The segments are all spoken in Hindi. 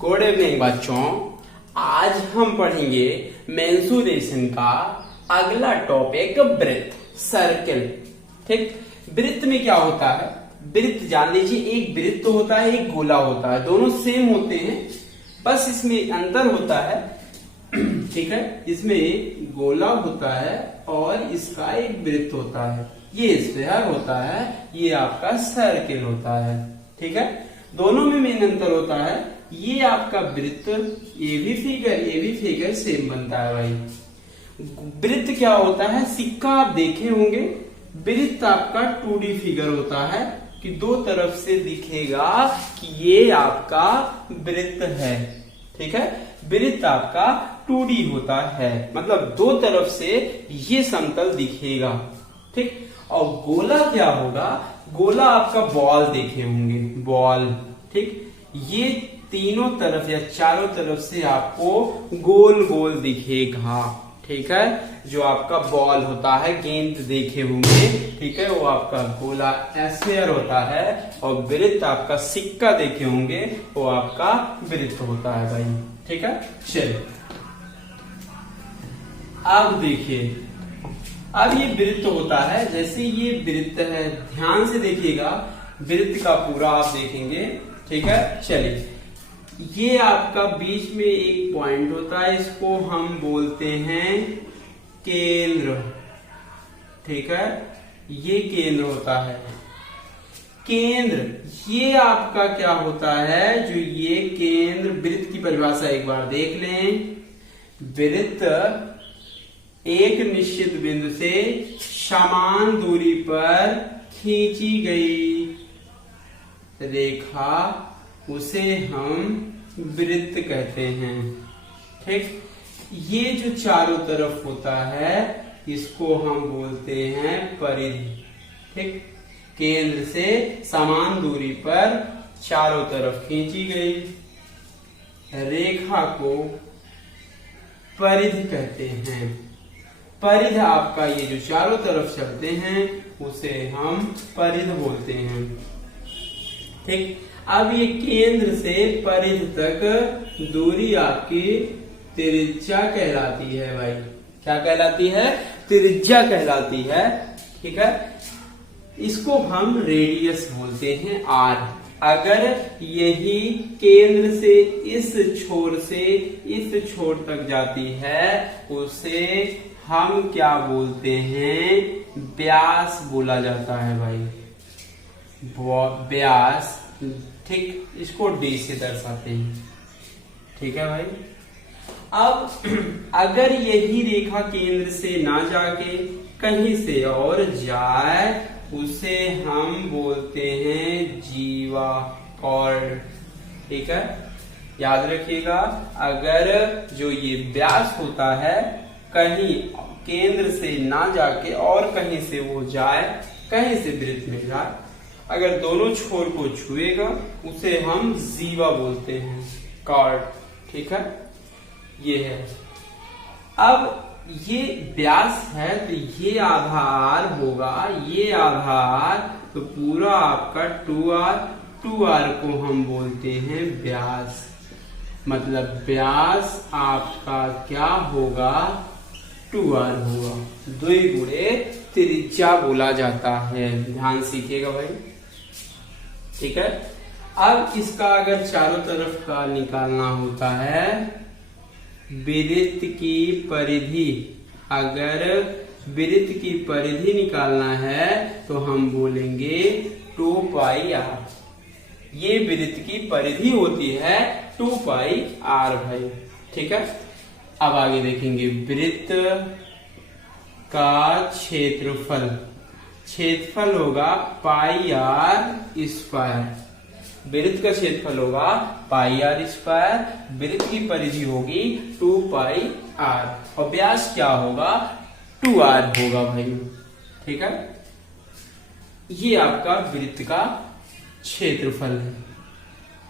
गुड इवनिंग बच्चों। आज हम पढ़ेंगे मेंसुरेशन का अगला टॉपिक वृत्त, सर्किल। ठीक, वृत्त में क्या होता है? वृत्त जान लीजिए, एक वृत्त होता है, एक गोला होता है, दोनों सेम होते हैं, बस इसमें अंतर होता है। ठीक है, इसमें गोला होता है और इसका एक वृत्त होता है। ये स्फीयर होता है, ये आपका सर्किल होता है। ठीक है, दोनों में मेन अंतर होता है, ये आपका वृत्त, ये भी फिगर सेम बनता है भाई। वृत्त क्या होता है? सिक्का आप देखे होंगे, वृत्त आपका 2D फिगर होता है कि दो तरफ से दिखेगा कि ये आपका वृत्त है। ठीक है, वृत्त आपका 2D होता है, मतलब दो तरफ से ये समतल दिखेगा। ठीक, और गोला क्या होगा? गोला आपका बॉल देखे होंगे, बॉल। ठीक, ये तीनों तरफ या चारों तरफ से आपको गोल गोल दिखेगा। ठीक है, जो आपका बॉल होता है, गेंद देखे होंगे, ठीक है, वो आपका गोला स्फीयर होता है, और वृत्त आपका सिक्का देखे होंगे, वो आपका वृत्त होता है भाई। ठीक है, चलिए अब देखिए, अब ये वृत्त होता है, जैसे ये वृत्त है, ध्यान से देखिएगा, वृत्त का पूरा आप देखेंगे। ठीक है, चलिए, ये आपका बीच में एक पॉइंट होता है, इसको हम बोलते हैं केंद्र। ठीक है, ये केंद्र होता है। केंद्र, ये आपका क्या होता है? जो ये केंद्र, वृत्त की परिभाषा एक बार देख लें। वृत्त एक निश्चित बिंदु से समान दूरी पर खींची गई रेखा, उसे हम वृत्त कहते हैं। ठीक, ये जो चारों तरफ होता है, इसको हम बोलते हैं परिधि। ठीक, केंद्र से समान दूरी पर चारों तरफ खींची गई रेखा को परिधि कहते हैं। परिधि आपका ये जो चारों तरफ चलते हैं, उसे हम परिधि बोलते हैं। ठीक, अब ये केंद्र से परिधि तक दूरी आपकी त्रिज्या कहलाती है भाई। क्या कहलाती है? त्रिज्या कहलाती है। ठीक है, इसको हम रेडियस बोलते हैं, आर। अगर यही केंद्र से इस छोर तक जाती है, उसे हम क्या बोलते हैं? व्यास बोला जाता है भाई, व्यास। ठीक, इसको डी से दर्शाते हैं। ठीक है भाई, अब अगर यही रेखा केंद्र से ना जाके कहीं से और जाए, उसे हम बोलते हैं जीवा, कॉर्ड। ठीक है, याद रखिएगा, अगर जो ये व्यास होता है, कहीं केंद्र से ना जाके और कहीं से वो जाए, कहीं से वृत्त में जाए, अगर दोनों छोर को छुएगा, उसे हम जीवा बोलते हैं, कॉर्ड। ठीक है, ये है। अब ये व्यास है, तो ये आधार होगा, ये आधार, तो पूरा आपका 2r, 2r को हम बोलते हैं व्यास। मतलब व्यास आपका क्या होगा? 2r होगा। 2 गुणे त्रिज्या बोला जाता है, ध्यान सीखिएगा भाई। ठीक है, अब इसका अगर चारों तरफ का निकालना होता है, वृत्त की परिधि, अगर वृत्त की परिधि निकालना है, तो हम बोलेंगे 2πr। ये वृत्त की परिधि होती है 2πr भाई। ठीक है, अब आगे देखेंगे वृत्त का क्षेत्रफल। क्षेत्रफल होगा πr²। वृत्त का क्षेत्रफल होगा πr², वृत्त की परिधि होगी 2πr, और व्यास क्या होगा? 2r होगा भाई। ठीक है, ये आपका वृत्त का क्षेत्रफल है।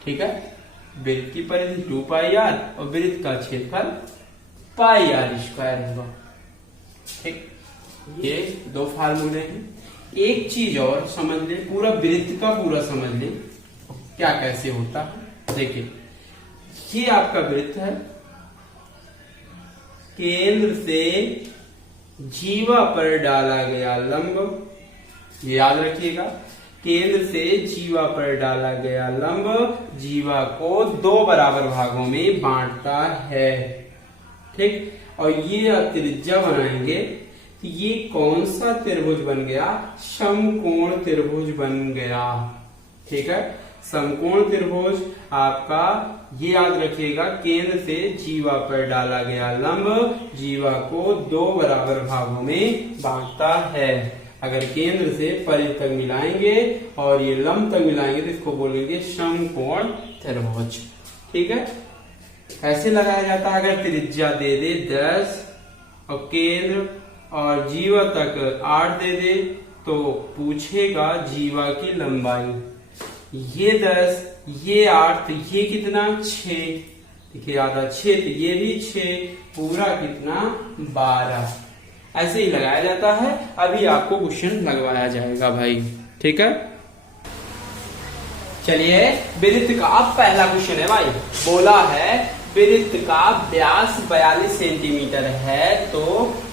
ठीक है, वृत्त की परिधि 2πr और वृत्त का क्षेत्रफल πr² होगा। ठीक, ये दो फार्मूले हैं। एक चीज और समझ ले, पूरा वृत्त का पूरा समझ ले क्या कैसे होता है। देखिए, ये आपका वृत्त है, केंद्र से जीवा पर डाला गया लंब, ये याद रखिएगा, केंद्र से जीवा पर डाला गया लंब जीवा को 2 बराबर भागों में बांटता है। ठीक, और ये आप त्रिज्या बनाएंगे तो ये कौन सा त्रिभुज बन गया? समकोण त्रिभुज बन गया। ठीक है, समकोण त्रिभुज आपका, ये याद रखिएगा, केंद्र से जीवा पर डाला गया लंब जीवा को 2 बराबर भागों में बांटता है। अगर केंद्र से परिध तक मिलाएंगे और ये लंब तक मिलाएंगे तो इसको बोलेंगे समकोण त्रिभुज। ठीक है, ऐसे लगाया जाता है। अगर त्रिज्या दे दे 10 और केंद्र और जीवा तक 8 दे दे तो पूछेगा जीवा की लंबाई। ये 10, ये 8, तो ये कितना? 6। देखिए आधा 6, तो ये भी 6, पूरा कितना? 12। ऐसे ही लगाया जाता है। अभी आपको क्वेश्चन लगवाया जाएगा भाई। ठीक है, चलिए वृत्त का पहला क्वेश्चन है भाई। बोला है वृत्त का व्यास 42 सेंटीमीटर है तो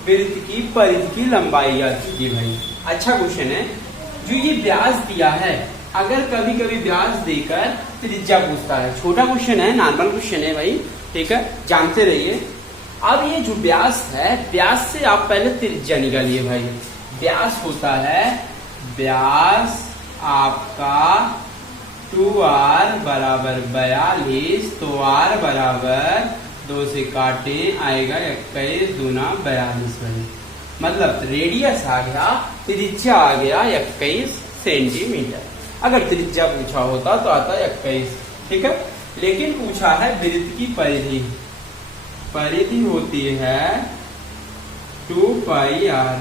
वृत्त की परिधि की लंबाई याद कीजिए भाई। अच्छा क्वेश्चन है। जो ये व्यास दिया है, अगर कभी कभी व्यास देकर त्रिज्या पूछता है, छोटा क्वेश्चन है, नॉर्मल क्वेश्चन है भाई। ठीक है, जानते रहिए। अब ये जो व्यास है, व्यास से आप पहले त्रिज्या निकालिए भाई। व्यास होता है, व्यास आपका 2r बराबर 42, तो r बराबर 2 से काटे आएगा 21 दूना 42 भाई। मतलब रेडियस आ गया, त्रिज्या आ गया 21 सेंटीमीटर। अगर त्रिज्या पूछा होता तो आता 21। ठीक है, लेकिन पूछा है वृत्त की परिधि। परिधि होती है 2πr।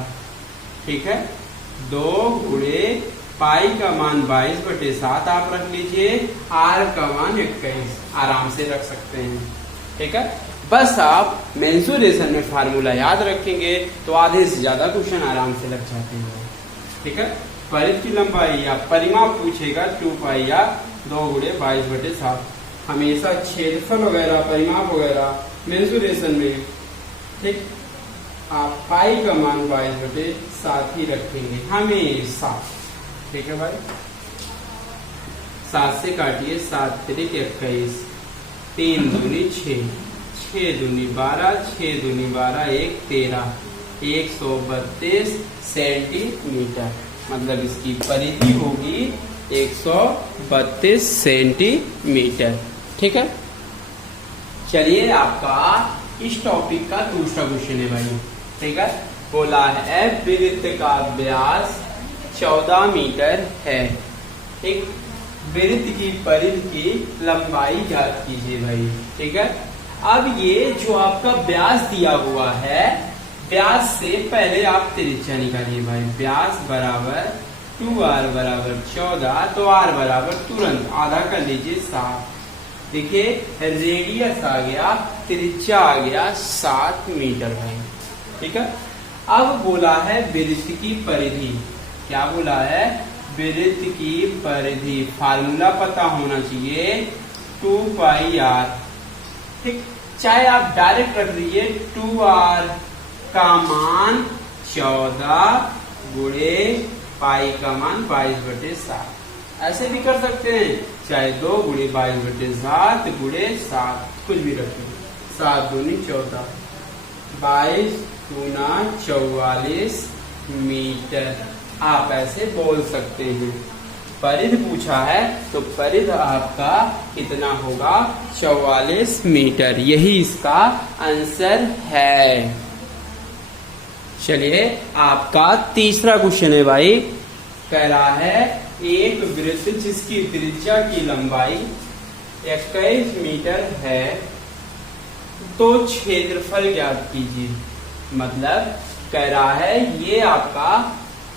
ठीक है, 2 गुणे पाई का मान 22/7 आप रख लीजिए, r का मान 21 आराम से रख सकते हैं। ठीक है, बस आप मेंसुरेशन में फार्मूला याद रखेंगे तो आधे से ज्यादा क्वेश्चन आराम से लग जाते हैं। ठीक है, परिधि की लंबाई या परिमाप पूछेगा 2πr 2 गुणे 22/7। हमेशा क्षेत्रफल वगैरह, परिमाप वगैरह मेंसुरेशन में, ठीक, आप पाई का मान 22/7 ही रखेंगे हमेशा। ठीक है भाई, 7 से काटिए, 7 त्रिक 21, 3 दूनी 6, 6 दूनी 12, 6 दूनी 12, 1 13, 132 सेंटीमीटर। मतलब इसकी परिधि होगी 132 सेंटीमीटर। ठीक है, चलिए आपका इस टॉपिक का दूसरा क्वेश्चन है भाई। ठीक है, बोला है वृत्त का व्यास 14 मीटर है। ठीक, वृत्त की परिधि की लंबाई ज्ञात कीजिए भाई। ठीक है, अब ये जो आपका व्यास दिया हुआ है, व्यास से पहले आप त्रिज्या निकालिए भाई। व्यास बराबर 2r बराबर 14, तो r बराबर तुरंत आधा कर लीजिए 7। देखिए रेडियस आ गया, त्रिज्या आ गया 7 मीटर भाई। ठीक है, अब बोला है वृत्त की परिधि। क्या बोला है? वृत्त की परिधि। फार्मूला पता होना चाहिए 2πr। ठीक, चाहे आप डायरेक्ट रख दीजिए 2r का मान 14 गुणे पाई का मान 22/7। ऐसे भी कर सकते हैं, चाहे 2 गुणे 22/7 गुणे 7, कुछ भी रखें। 7 दूनी 14, 22 दूना 44 मीटर। आप ऐसे बोल सकते हैं। परिधि पूछा है तो परिधि आपका कितना होगा? 44 मीटर। यही इसका आंसर है। चलिए आपका तीसरा क्वेश्चन है भाई। कह रहा है एक वृत्त जिसकी त्रिज्या की लंबाई 21 मीटर है तो क्षेत्रफल ज्ञात कीजिए। मतलब कह रहा है ये आपका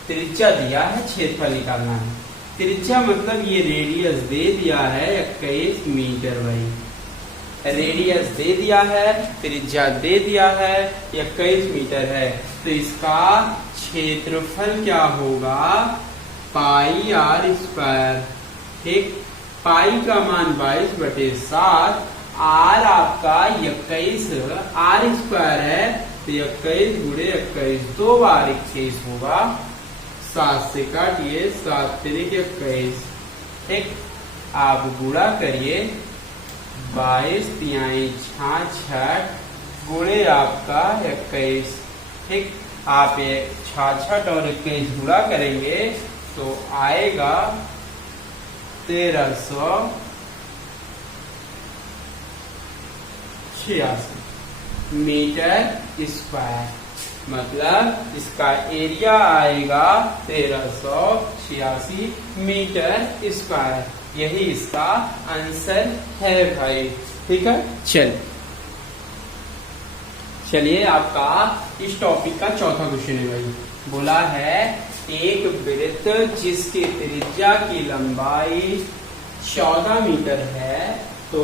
त्रिज्या दिया है, क्षेत्रफल निकालना है। त्रिज्या मतलब ये रेडियस दे दिया है 21 मीटर भाई। रेडियस दे दिया है, त्रिज्या दे दिया है, 21 मीटर है, तो इसका क्षेत्रफल क्या होगा? पाई r स्क्वायर। ठीक, पाई का मान 22/7 आर आपका 21 आर स्क्वायर है तो 21 गुणे 21 2 बार 21 होगा। 7 से काटिए 7 तिरिक 21, ठीक। आप गुणा करिए 22 तिहाई 66 गुणे आपका 21, ठीक। आप 66 और 21 गुणा करेंगे तो आएगा 1386 मीटर स्क्वायर। मतलब इसका एरिया आएगा 1386 मीटर स्क्वायर। यही इसका आंसर है भाई, ठीक है। चलिए आपका इस टॉपिक का चौथा क्वेश्चन है भाई। बोला है एक वृत्त जिसकी त्रिज्या की लंबाई 14 मीटर है तो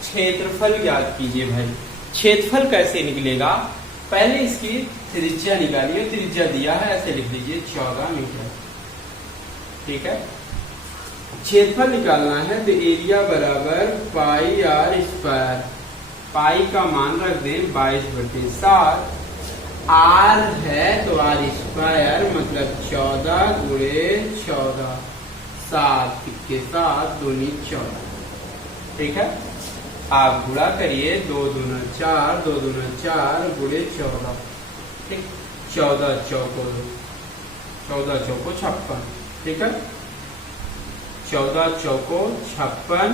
क्षेत्रफल ज्ञात कीजिए भाई। क्षेत्रफल कैसे निकलेगा, पहले इसकी त्रिज्या निकालिए। त्रिज्या दिया है ऐसे लिख लीजिए 14 मीटर, ठीक है। क्षेत्रफल निकालना है तो एरिया बराबर पाई आर स्क्वायर। पाई का मान रख दें 22/7। आर है तो आर स्क्वायर मतलब 14 गुणे 14, 7 के 7 दूनी 14, ठीक है। आप गुणा करिए 2 दूना 4, 2 दूना 4 गुणे 14, ठीक। 14 चौको 56, ठीक है। 14 चौको 56,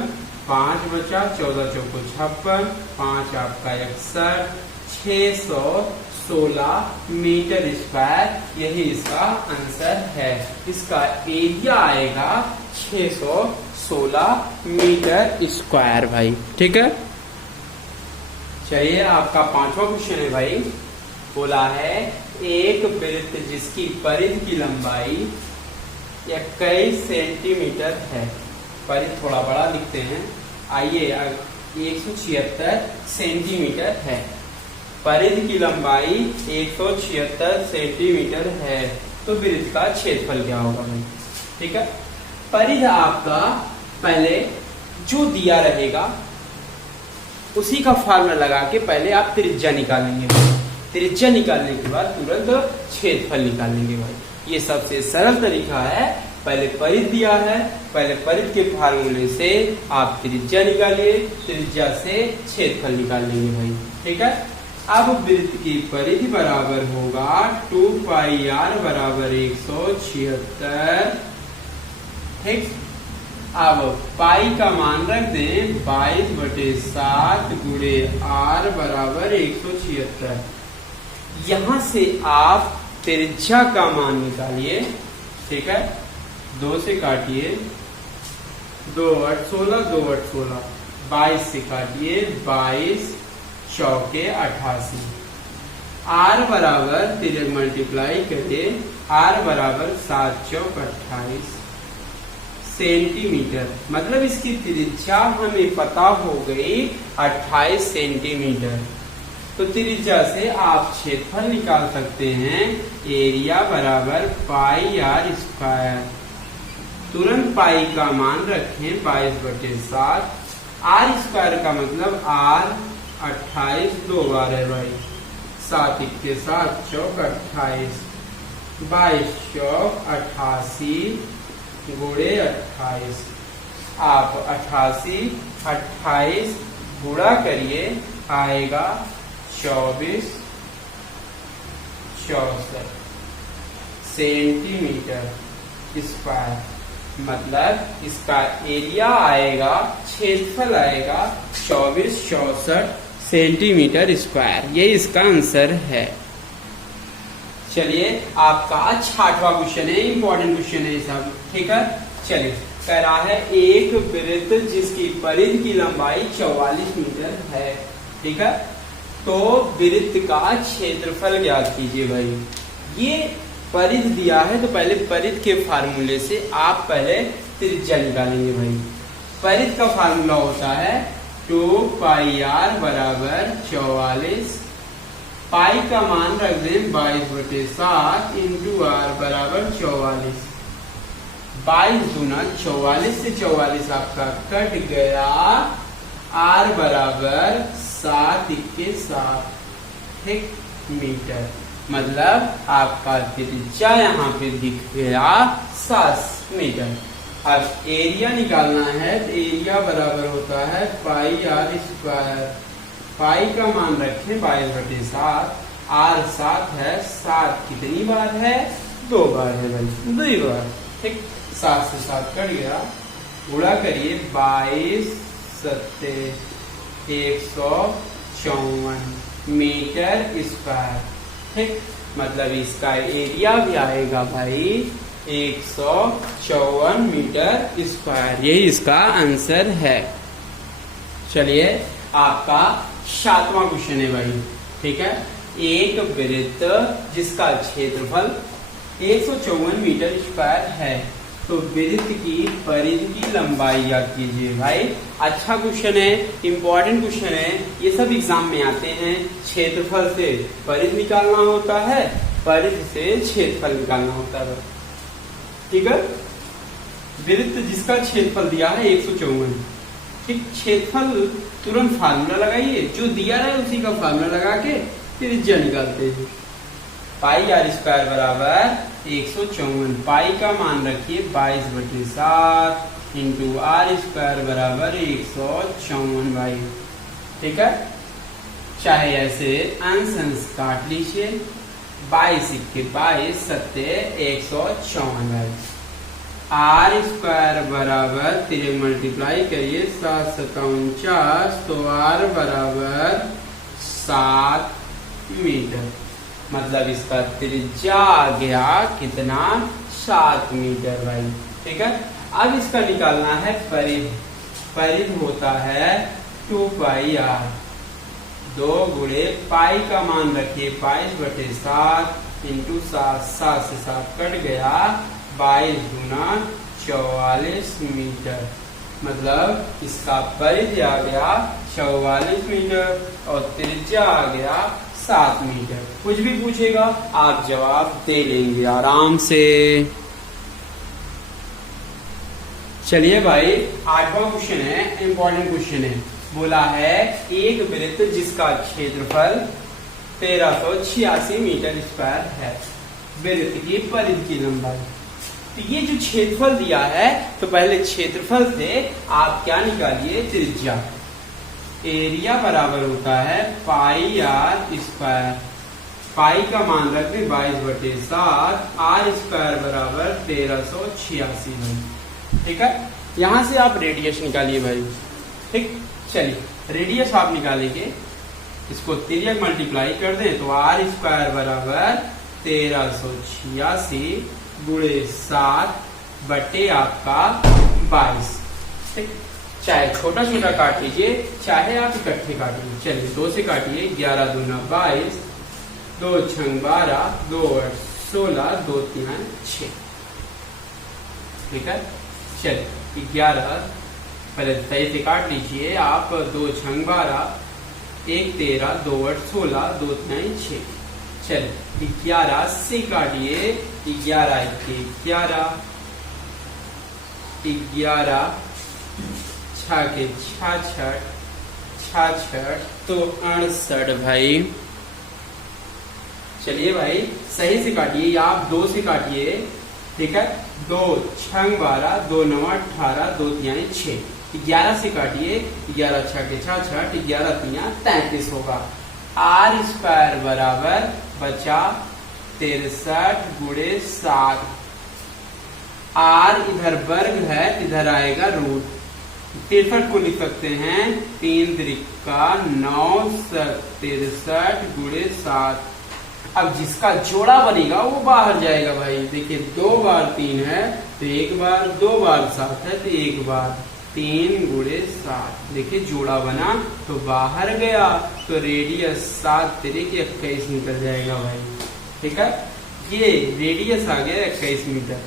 5 बचा, 14 चौको 56, 5 आपका 61, 616 मीटर स्क्वायर। यही इसका आंसर है। इसका एरिया आएगा 616 मीटर स्क्वायर भाई, ठीक है। चलिए आपका पांचवा क्वेश्चन है भाई। बोला है एक वृत्त जिसकी परिधि की लंबाई 21 सेंटीमीटर है। परिधि थोड़ा बड़ा लिखते हैं, आइए 176 सेंटीमीटर है। परिधि की लंबाई 176 सेंटीमीटर है तो वृत्त का क्षेत्रफल क्या होगा भाई, ठीक है। परिधि आपका पहले जो दिया रहेगा उसी का फार्मूला लगा के पहले आप त्रिज्या निकालेंगे। त्रिज्या निकालने के बाद तुरंत क्षेत्रफल निकालेंगे भाई। ये सबसे सरल तरीका है। पहले परिधि दिया है, पहले परिधि के फार्मूले से आप त्रिज्या निकालिए, त्रिज्या से क्षेत्रफल निकाल लेंगे भाई, ठीक है। अब वृत्त की परिधि बराबर होगा 2 पाई आर बराबर 176, ठीक। अब पाई का मान रख दें 22/7 गुणे आर बराबर 176। यहां से आप त्रिज्या का मान निकालिए, ठीक है। 2 से काटिए 2 8 16, 2 8 16, 22 से काटिए 22 चौके 88। आर बराबर तिरक मल्टीप्लाई करिए, आर बराबर 7 चौक 28 सेंटीमीटर। मतलब इसकी त्रिज्या हमें पता हो गई 28 सेंटीमीटर। तो त्रिज्या से आप क्षेत्रफल निकाल सकते हैं। एरिया बराबर पाई आर स्क्वायर। तुरंत पाई का मान रखें 22/7। आर स्क्वायर का मतलब आर 28 2 बार है भाई। 7 के 7 चौक 28, 22 चौक 88 गुणे 28। आप 28 गुणा करिए आएगा 24 64 सेंटीमीटर स्क्वायर। मतलब इसका एरिया आएगा, क्षेत्रफल आएगा 24 64 सेंटीमीटर स्क्वायर। ये इसका आंसर है। चलिए आपका 6वां क्वेश्चन है, इंपॉर्टेंट क्वेश्चन है सब, ठीक है। चलिए कह रहा है एक वृत्त जिसकी परिधि की लंबाई 44 मीटर है, ठीक है। तो वृत्त का क्षेत्रफल ज्ञात कीजिए भाई। ये परिधि दिया है तो पहले परिधि के फार्मूले से आप पहले त्रिज्या निकालेंगे भाई। परिधि का फार्मूला होता है 2 पाई आर बराबर 44। पाई का मान रख दें 22/7 इंटू आर बराबर 44। 22 दूना 44 से 44 आपका कट गया। आर बराबर 7 × 7 ठीक मीटर। मतलब आपका त्रिज्या यहाँ पे दिख गया 7 मीटर। अब एरिया निकालना है तो एरिया बराबर होता है पाई आर स्क्वायर। पाई का मान रखें 22/7, आर 7 है, 7 कितनी बार है? 2 बार है भाई, 2 बार ठीक। 7 से 7 कट गया, गुणा करिए 22 × 154 मीटर स्क्वायर ठीक। मतलब इसका एरिया भी आएगा भाई 154 मीटर स्क्वायर। यही इसका आंसर है। चलिए आपका 7वां क्वेश्चन है भाई ठीक है। एक वृत्त जिसका क्षेत्रफल 154 मीटर स्क्वायर है, तो वृत्त की परिधि की लंबाई ज्ञात कीजिए। भाई अच्छा क्वेश्चन है, इंपॉर्टेंट क्वेश्चन है, ये सब एग्जाम में आते हैं। क्षेत्रफल से परिधि निकालना होता है, परिधि से क्षेत्रफल निकालना होता है ठीक है। वृत्त जिसका क्षेत्रफल दिया है 154 ठीक। क्षेत्रफल तुरंत फार्मूला लगाइए, जो दिया है उसी का फार्मूला लगा के त्रिज्या निकालते हैं। पाई आर स्क्वायर बराबर 154, पाई का मान रखिए 22/7 इंटू आर स्क्वायर बराबर 154 भाई ठीक है। चाहे ऐसे अंश अंश काट लीजिए, 22 × 22 = 154 भाई। आर स्क्वायर बराबर 3 मल्टीप्लाई करिए 7 × 7 49, तो आर बराबर 7 मीटर। मतलब इसका त्रिज्या आ गया कितना? 7 मीटर भाई ठीक है। अब इसका निकालना है परिधि। परिधि होता है 2 पाई आर। 2 गुणे पाई का मान रखिए 22/7 इंटू 7, 7 से 7 कट गया, 22 × 44 मीटर। मतलब इसका परिधि आ गया 44 मीटर और त्रिज्या आ गया 7 मीटर। कुछ भी पूछेगा आप जवाब दे लेंगे आराम से। चलिए भाई 8वां क्वेश्चन है, इंपॉर्टेंट क्वेश्चन है। बोला है एक वृत्त जिसका क्षेत्रफल 1386 मीटर स्क्वायर है, वृत्त की परिधि की लंबाई। तो ये जो क्षेत्रफल दिया है, तो पहले क्षेत्रफल से आप क्या निकालिए? त्रिज्या। एरिया बराबर होता है पाई आर स्क्वायर। पाई का मान रखते 22/7, आर स्क्वायर बराबर 1386 ठीक है। यहां से आप रेडियस निकालिए भाई ठीक। चलिए रेडियस आप निकालेंगे, इसको तिर्यक मल्टीप्लाई कर दें तो आर स्क्वायर बराबर 1386 गुणे 7 बटे आपका 22 ठीक। चाहे छोटा छोटा काट लीजिए, चाहे आप इकट्ठे काट लीजिए। चलिए 2 से काटिए, 11 × 2 = 22, 2 × 12, 2 × 8 = 16, 2 × 3 = 6 ठीक है। चलिए 11 पहले सही से काट लीजिए आप। 2 × 12, 1 13, 2 × 8 16, 2 × 3 = 6। चलिए 11 से काटिए, 11 × 1 = 11, 11 6 के 66, 66 तो 68 भाई। चलिए भाई सही से काटिए, या आप 2 से काटिए ठीक है। 2 × 12, 2 × 9 = 18, 2 × 3 = 6। 11 से काटिए, 11 6 के 66, 11 3 = 33 होगा। आर स्क्वायर बराबर बचा 63 गुणे 7। आर इधर वर्ग है, इधर आएगा रूट। 63 को लिख सकते हैं 3 × 9 63 गुणे 7। अब जिसका जोड़ा बनेगा वो बाहर जाएगा भाई। देखिए 2 बार 3 है तो 1 बार, 2 बार 7 है तो 1 बार, 3 गुणे 7। देखिए जोड़ा बना तो बाहर गया, तो रेडियस 7 × 3 = 21 निकल जाएगा भाई ठीक है। ये रेडियस आ गया 21 मीटर।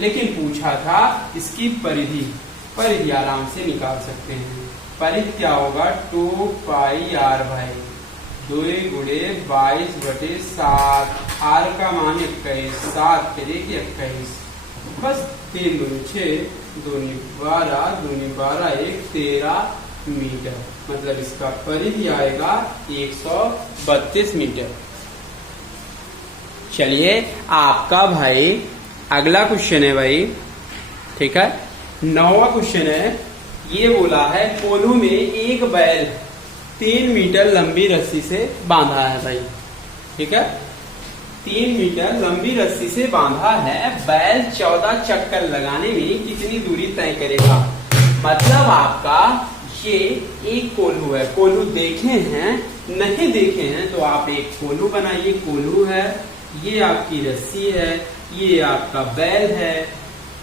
लेकिन पूछा था इसकी परिधि। परिधि आराम से निकाल सकते हैं। परिधि क्या होगा? 2 पाई आर भाई, 2 गुणे 22/7, आर का मान 21, 7 × 3 = 21। बस 3 × 2 = 6, 2 × 12, 2 × 12 = 1 13, मीटर, मतलब इसका परिधि आएगा 132 मीटर। चलिए आपका भाई अगला क्वेश्चन है भाई, ठीक है। 9वां क्वेश्चन है, ये बोला है कोल्हू में एक बैल 3 मीटर लंबी रस्सी से बांधा है भाई, ठीक है। 3 मीटर लंबी रस्सी से बांधा है, बैल 14 चक्कर लगाने में कितनी दूरी तय करेगा। मतलब आपका ये एक कोल्हू है, कोल्हू देखे हैं नहीं देखे हैं तो आप एक कोल्हू बनाइए। कोल्हू है, ये आपकी रस्सी है, ये आपका बैल है।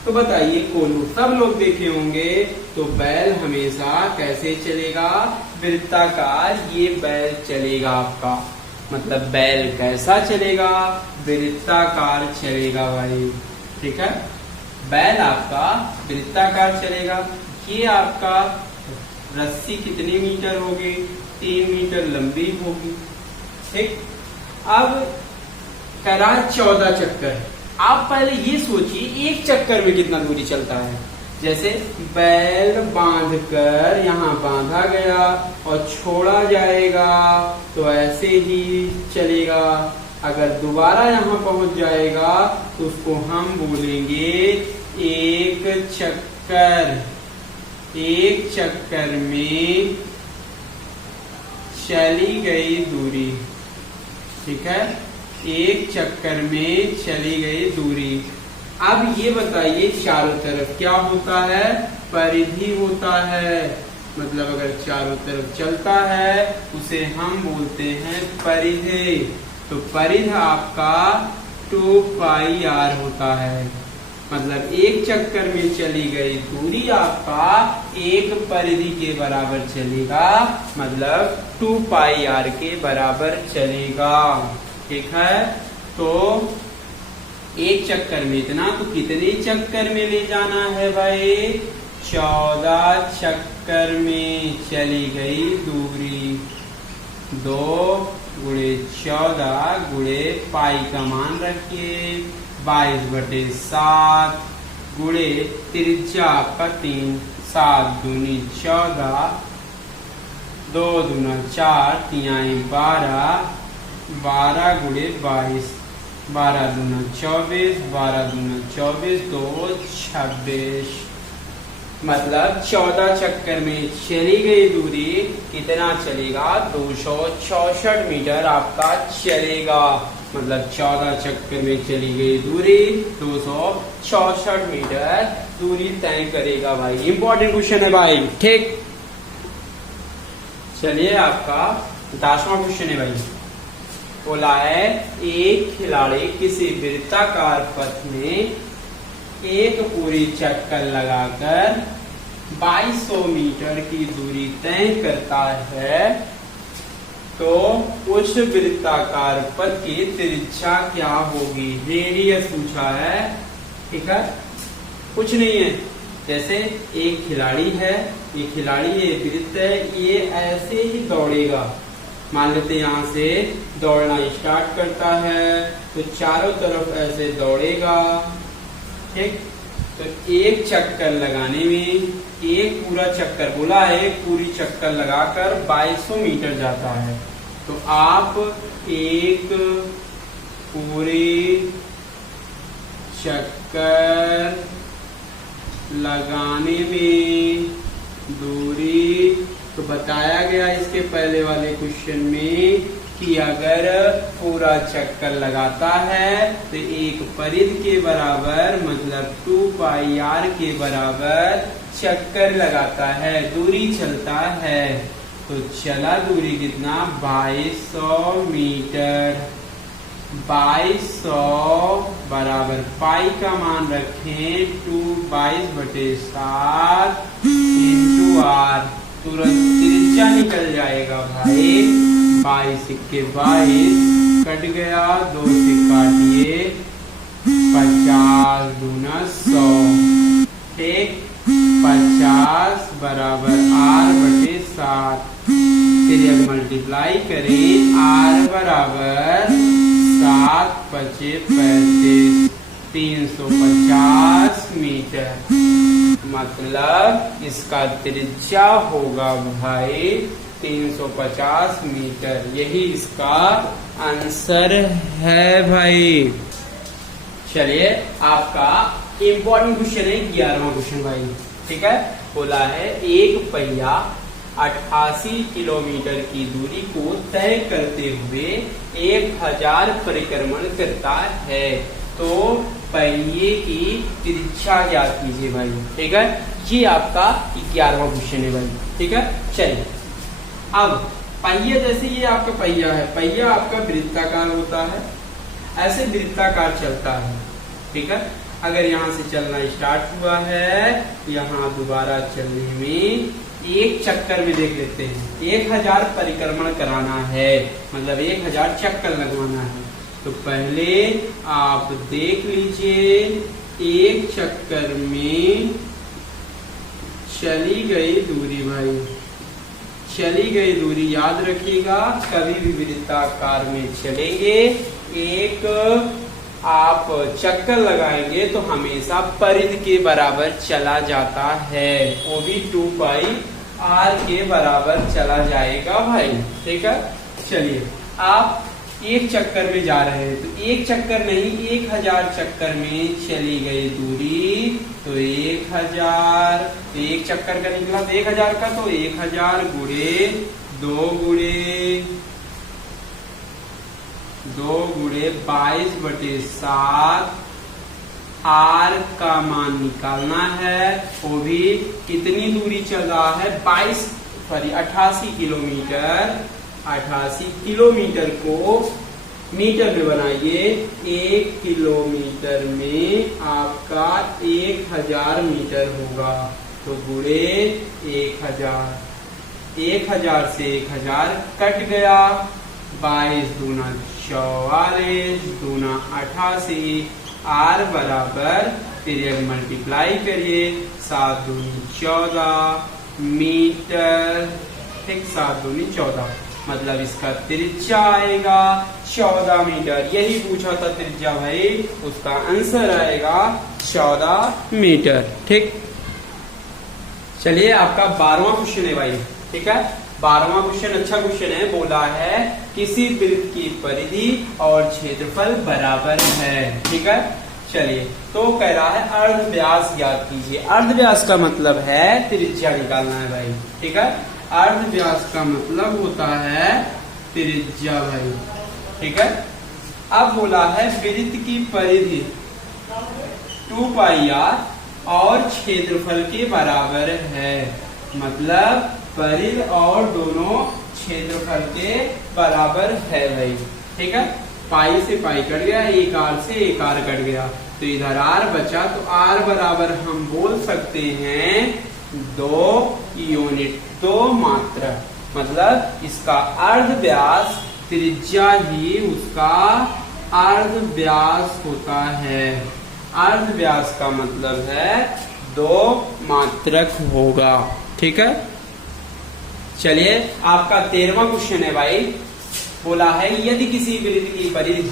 तो बताइए कोल्हू सब लोग देखे होंगे, तो बैल हमेशा कैसे चलेगा, वृत्ताकार ये बैल चलेगा आपका। मतलब बैल कैसा चलेगा, वृत्ताकार चलेगा भाई, ठीक है। बैल आपका वृत्ताकार चलेगा। ये आपका रस्सी कितने मीटर होगी, 3 मीटर लंबी होगी, ठीक। अब करा 14 चक्कर। आप पहले ये सोचिए एक चक्कर में कितना दूरी चलता है। जैसे बैल बांधकर यहाँ बांधा गया और छोड़ा जाएगा तो ऐसे ही चलेगा। अगर दोबारा यहाँ पहुंच जाएगा तो उसको हम बोलेंगे एक चक्कर। एक चक्कर में चली गई दूरी, ठीक है। एक चक्कर में चली गई दूरी। अब ये बताइए चारों तरफ क्या होता है, परिधि होता है। मतलब अगर चारों तरफ चलता है उसे हम बोलते हैं परिधि। तो परिधि आपका 2πr होता है। मतलब एक चक्कर में चली गई दूरी आपका एक परिधि के बराबर चलेगा, मतलब 2πr के बराबर चलेगा, ठीक है। तो एक चक्कर में इतना, तो कितने चक्कर में ले जाना है भाई, 14 चक्कर में चली गई दूरी। 2 गुणे 14 गुणे पाई का मान रखिए 22/7 गुणे त्रिज्या आपका 3, 7 दूनी 14, 2 दूना 4, 3 12, 12 गुणे 22, 12 दूना 24, 12 दूना 24, 2 26। मतलब 14 चक्कर में चली गई दूरी कितना चलेगा, 264 मीटर आपका चलेगा। मतलब 14 चक्कर में चली गई दूरी 264 मीटर दूरी तय करेगा भाई। इंपॉर्टेंट क्वेश्चन है भाई, ठीक। चलिए आपका 10वां क्वेश्चन है भाई। बोला है एक खिलाड़ी किसी वृत्ताकार पथ में एक पूरी चक्कर लगाकर 2200 मीटर की दूरी तय करता है, तो उस वृत्ताकार पथ की त्रिज्या क्या होगी। रेडियस पूछा है, ठीक है। कुछ नहीं है, जैसे एक खिलाड़ी है, ये खिलाड़ी ये वृत्त है, ये ऐसे ही दौड़ेगा। मान लेते यहाँ से दौड़ना स्टार्ट करता है तो चारों तरफ ऐसे दौड़ेगा, ठीक। तो एक चक्कर लगाने में, एक पूरा चक्कर बोला है, एक पूरी चक्कर लगाकर 2200 मीटर जाता है। तो आप एक पूरी चक्कर लगाने में दूरी, तो बताया गया इसके पहले वाले क्वेश्चन में कि अगर पूरा चक्कर लगाता है तो एक परिधि के बराबर, मतलब 2πr के बराबर चक्कर लगाता है, दूरी चलता है। तो चला दूरी कितना, 2200 मीटर। 2200 बराबर पाई का मान रखें 22/7 इंटू r। तुरंत त्रिज्या निकल जाएगा भाई, 22 के 22 कट गया, 2 से काटिए 50 दूना 100, ठीक। 50 बराबर r/7। फिर अब मल्टीप्लाई करें, r बराबर 7 × 5 = 35, 350 मीटर। मतलब इसका त्रिज्या होगा भाई 350 मीटर। यही इसका आंसर है भाई। चलिए आपका इम्पोर्टेंट क्वेश्चन है 11वां क्वेश्चन भाई। ठीक है, बोला है एक पहिया 88 किलोमीटर की दूरी को तय करते हुए 1000 परिक्रमण करता है, तो पहिए की त्रिज्या ज्ञात कीजिए भाई। ठीक है, ये आपका 11वां क्वेश्चन है भाई। ठीक है, चलिए अब पहिया, जैसे ये आपका पहिया है, पहिया आपका वृत्ताकार होता है, ऐसे वृत्ताकार चलता है। ठीक है, अगर यहाँ से चलना स्टार्ट हुआ है, यहाँ दोबारा चलने में एक चक्कर में देख लेते हैं 1000 परिक्रमण कराना है, मतलब 1000 चक्कर लगवाना है। तो पहले आप देख लीजिए, एक चक्कर में चली गई दूरी भाई, चली गई दूरी याद रखिएगा, कभी भी वृत्ताकार में चलेंगे, एक आप चक्कर लगाएंगे तो हमेशा परिधि के बराबर चला जाता है, वो भी 2 पाई r के बराबर चला जाएगा भाई। ठीक है, चलिए आप एक चक्कर में जा रहे हैं, तो एक चक्कर नहीं 1000 चक्कर में चली गई दूरी, तो 1000, तो एक चक्कर का निकला तो 1000 का, तो 1000 गुणे 2 गुणे 22/7 r का मान निकालना है। वो भी कितनी दूरी चल रहा है, 88 किलोमीटर। 88 किलोमीटर को मीटर में बनाइए, 1 किलोमीटर में आपका 1000 मीटर होगा, तो गुणे 1000, 1000 से 1000 कट गया, 22 दूना 44 दूना 88, r बराबर, फिर मल्टीप्लाई करिए, 7 दूनी 14 मीटर। ठीक, 7 दूनी 14, मतलब इसका त्रिज्या आएगा 14 मीटर। यही पूछा था त्रिज्या भाई, उसका आंसर आएगा 14 मीटर। ठीक, चलिए आपका 12वां क्वेश्चन है भाई। ठीक है, 12वां क्वेश्चन अच्छा क्वेश्चन है। बोला है किसी वृत्त की परिधि और क्षेत्रफल बराबर है। ठीक है, चलिए तो कह रहा है अर्ध व्यास ज्ञात कीजिए। अर्ध व्यास का मतलब है त्रिज्या निकालना है भाई। ठीक है, अर्ध व्यास का मतलब होता है त्रिज्या भाई। ठीक है, अब बोला है वृत्त की परिधि 2 पाई r और क्षेत्रफल के बराबर है, मतलब परिधि और दोनों क्षेत्रफल के बराबर है भाई। ठीक है, पाई से पाई कट गया, एक r से एक r कट गया, तो इधर r बचा, तो r बराबर हम बोल सकते हैं 2 यूनिट, 2 मात्रा, मतलब इसका अर्ध व्यास, त्रिज्या ही उसका अर्ध व्यास होता है। अर्ध व्यास का मतलब है 2 मात्रक होगा। ठीक है, चलिए आपका 13वां क्वेश्चन है भाई। बोला है यदि किसी वृत्त की परिधि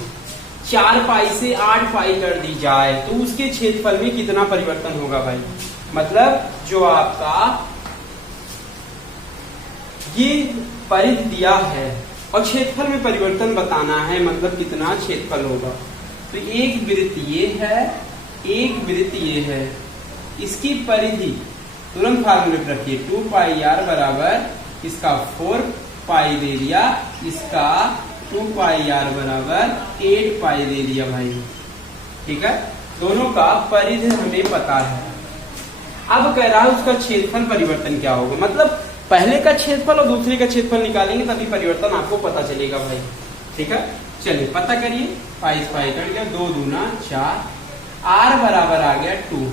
4 पाई से 8 पाई कर दी जाए तो उसके क्षेत्रफल में कितना परिवर्तन होगा भाई। मतलब जो आपका ये परिधि दिया है और क्षेत्रफल में परिवर्तन बताना है, मतलब कितना क्षेत्रफल होगा। तो एक वृत्त ये है, एक वृत्त ये है, इसकी परिधि तुरंत फार्मूले पर रखिए, 2 पाई r बराबर इसका 4 पाई दे दिया, इसका 2 पाई r बराबर 8 पाई दे दिया भाई। ठीक है, दोनों का परिधि हमें पता है। अब कह रहा है उसका क्षेत्रफल परिवर्तन क्या होगा, मतलब पहले का क्षेत्रफल और दूसरे का क्षेत्रफल निकालेंगे तभी परिवर्तन आपको पता चलेगा भाई। ठीक है, चलिए पता करिए, पाई पाई कट गया, 2 दूना 4, r बराबर आ गया 2,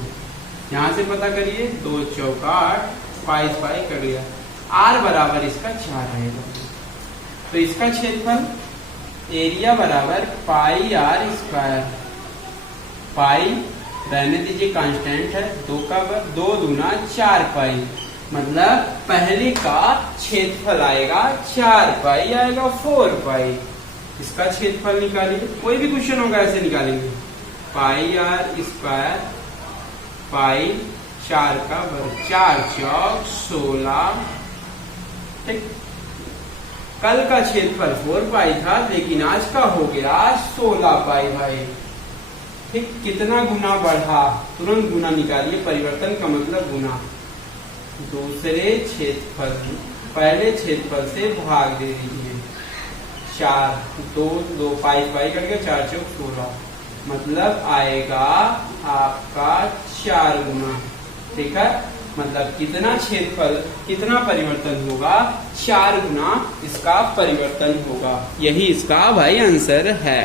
यहाँ से पता करिए, 2 चौका 8, पाई पाई कट गया, r बराबर इसका 4 रहेगा। तो इसका क्षेत्रफल एरिया बराबर पाई r स्क्वायर, पाई रहने दीजिए कांस्टेंट है, 2 का 2 दूना 4 पाई, मतलब पहले का क्षेत्रफल आएगा 4 पाई आएगा 4 पाई। इसका क्षेत्रफल निकालिए, कोई भी क्वेश्चन होगा ऐसे निकालेंगे, पाई r स्क्वायर पाई 4 का वर्ग, 4 चौक 16। ठीक, कल का क्षेत्रफल 4 पाई था, लेकिन आज का हो गया 16 पाई भाई। ठीक, कितना गुना बढ़ा, तुरंत गुना निकालिए, परिवर्तन का मतलब गुना। दूसरे क्षेत्रफल, पहले क्षेत्रफल से भाग दे दीजिए। 4, 2 पाई पाई कट गया, 4 चौक 16, मतलब आएगा आपका 4 गुना। ठीक है, मतलब कितना क्षेत्रफल, कितना परिवर्तन होगा, 4 गुना इसका परिवर्तन होगा। यही इसका भाई आंसर है।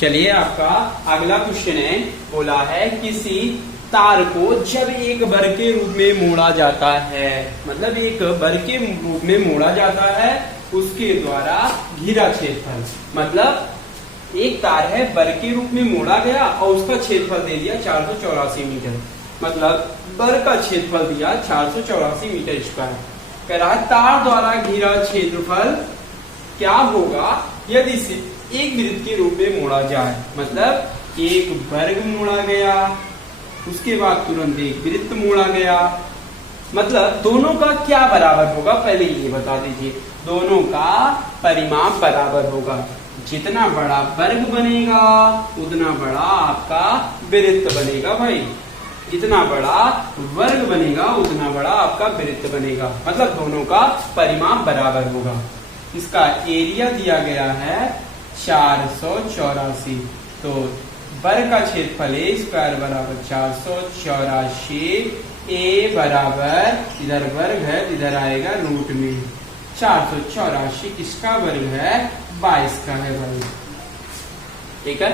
चलिए, आपका अगला क्वेश्चन है, बोला है किसी तार को जब एक वर्ग के रूप में मोड़ा जाता है, मतलब एक वर्ग के रूप में मोड़ा जाता है, उसके द्वारा घिरा क्षेत्रफल, मतलब एक तार है वर्ग के रूप में मोड़ा गया और उसका क्षेत्रफल दे दिया 484 मीटर, मतलब वर्ग का क्षेत्रफल दिया 484 मीटर स्क्वायर। कह रहा है तार द्वारा घिरा क्षेत्रफल क्या होगा यदि इसे एक वृत्त के रूप में मोड़ा जाए, मतलब एक वर्ग मोड़ा गया, उसके बाद तुरंत एक वृत्त मोड़ा गया, मतलब दोनों का क्या बराबर होगा, पहले ये बता दीजिए। दोनों का परिमाप बराबर होगा, जितना बड़ा वर्ग बनेगा उतना बड़ा आपका वृत्त बनेगा भाई, जितना बड़ा वर्ग बनेगा उतना बड़ा आपका वृत्त बनेगा, मतलब दोनों का परिमाप बराबर होगा। इसका एरिया दिया गया है 484, तो वर्ग का क्षेत्रफल ए स्क्वायर बराबर 484, ए बराबर, इधर वर्ग है इधर आएगा रूट में, 484 किसका वर्ग है, 22 का है भाई। ठीक है,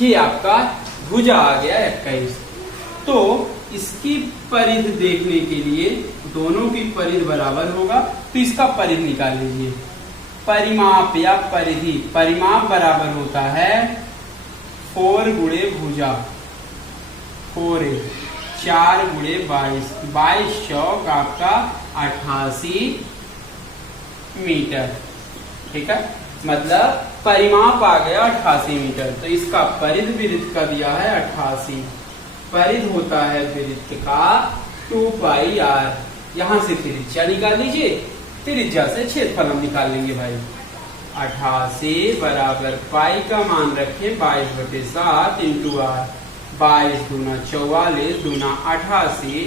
ये आपका भुजा आ गया 21। तो इसकी परिधि देखने के लिए दोनों की परिधि बराबर होगा, तो इसका परिधि निकाल लीजिए। परिमाप या परिधि, परिमाप बराबर होता है 4 गुणे भुजा, 4 4 गुणे 22, 22 चौक आपका 88 मीटर। ठीक है, मतलब परिमाप आ गया 88 मीटर, तो इसका परिधि वृत्त का दिया है 88, परिधि होता है वृत्त का 2 पाई r। यहां से त्रिज्या निकाल लीजिए, त्रिज्या से क्षेत्रफल हम निकाल लेंगे भाई। 88 बराबर पाई का मान रखे 22/7 इंटू r, 22 दूना 44 दूना 88,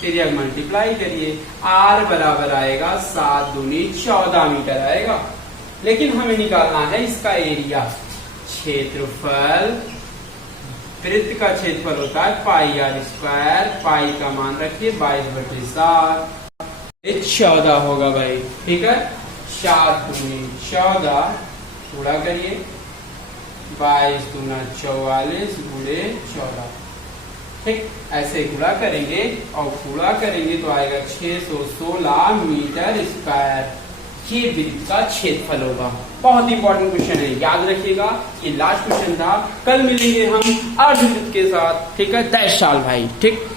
त्रिज्या मल्टीप्लाई करिए, r बराबर आएगा 7 दूनी 14 मीटर आएगा। लेकिन हमें निकालना है इसका एरिया, क्षेत्रफल, वृत्त का क्षेत्रफल होता है पाई r स्क्वायर, पाई का मान रखिए 22/7, 14 होगा भाई। ठीक है, 7 दूनी 14 गुणा करिए, 22 दूना 44 गुणे 14। ठीक, ऐसे गुणा करेंगे और गुणा करेंगे तो आएगा 616 मीटर स्क्वायर, ये वृत्त का क्षेत्रफल होगा। बहुत इंपॉर्टेंट क्वेश्चन है, याद रखिएगा, ये लास्ट क्वेश्चन था। कल मिलेंगे हम अर्धवृत्त के साथ। ठीक है, 10 साल भाई। ठीक।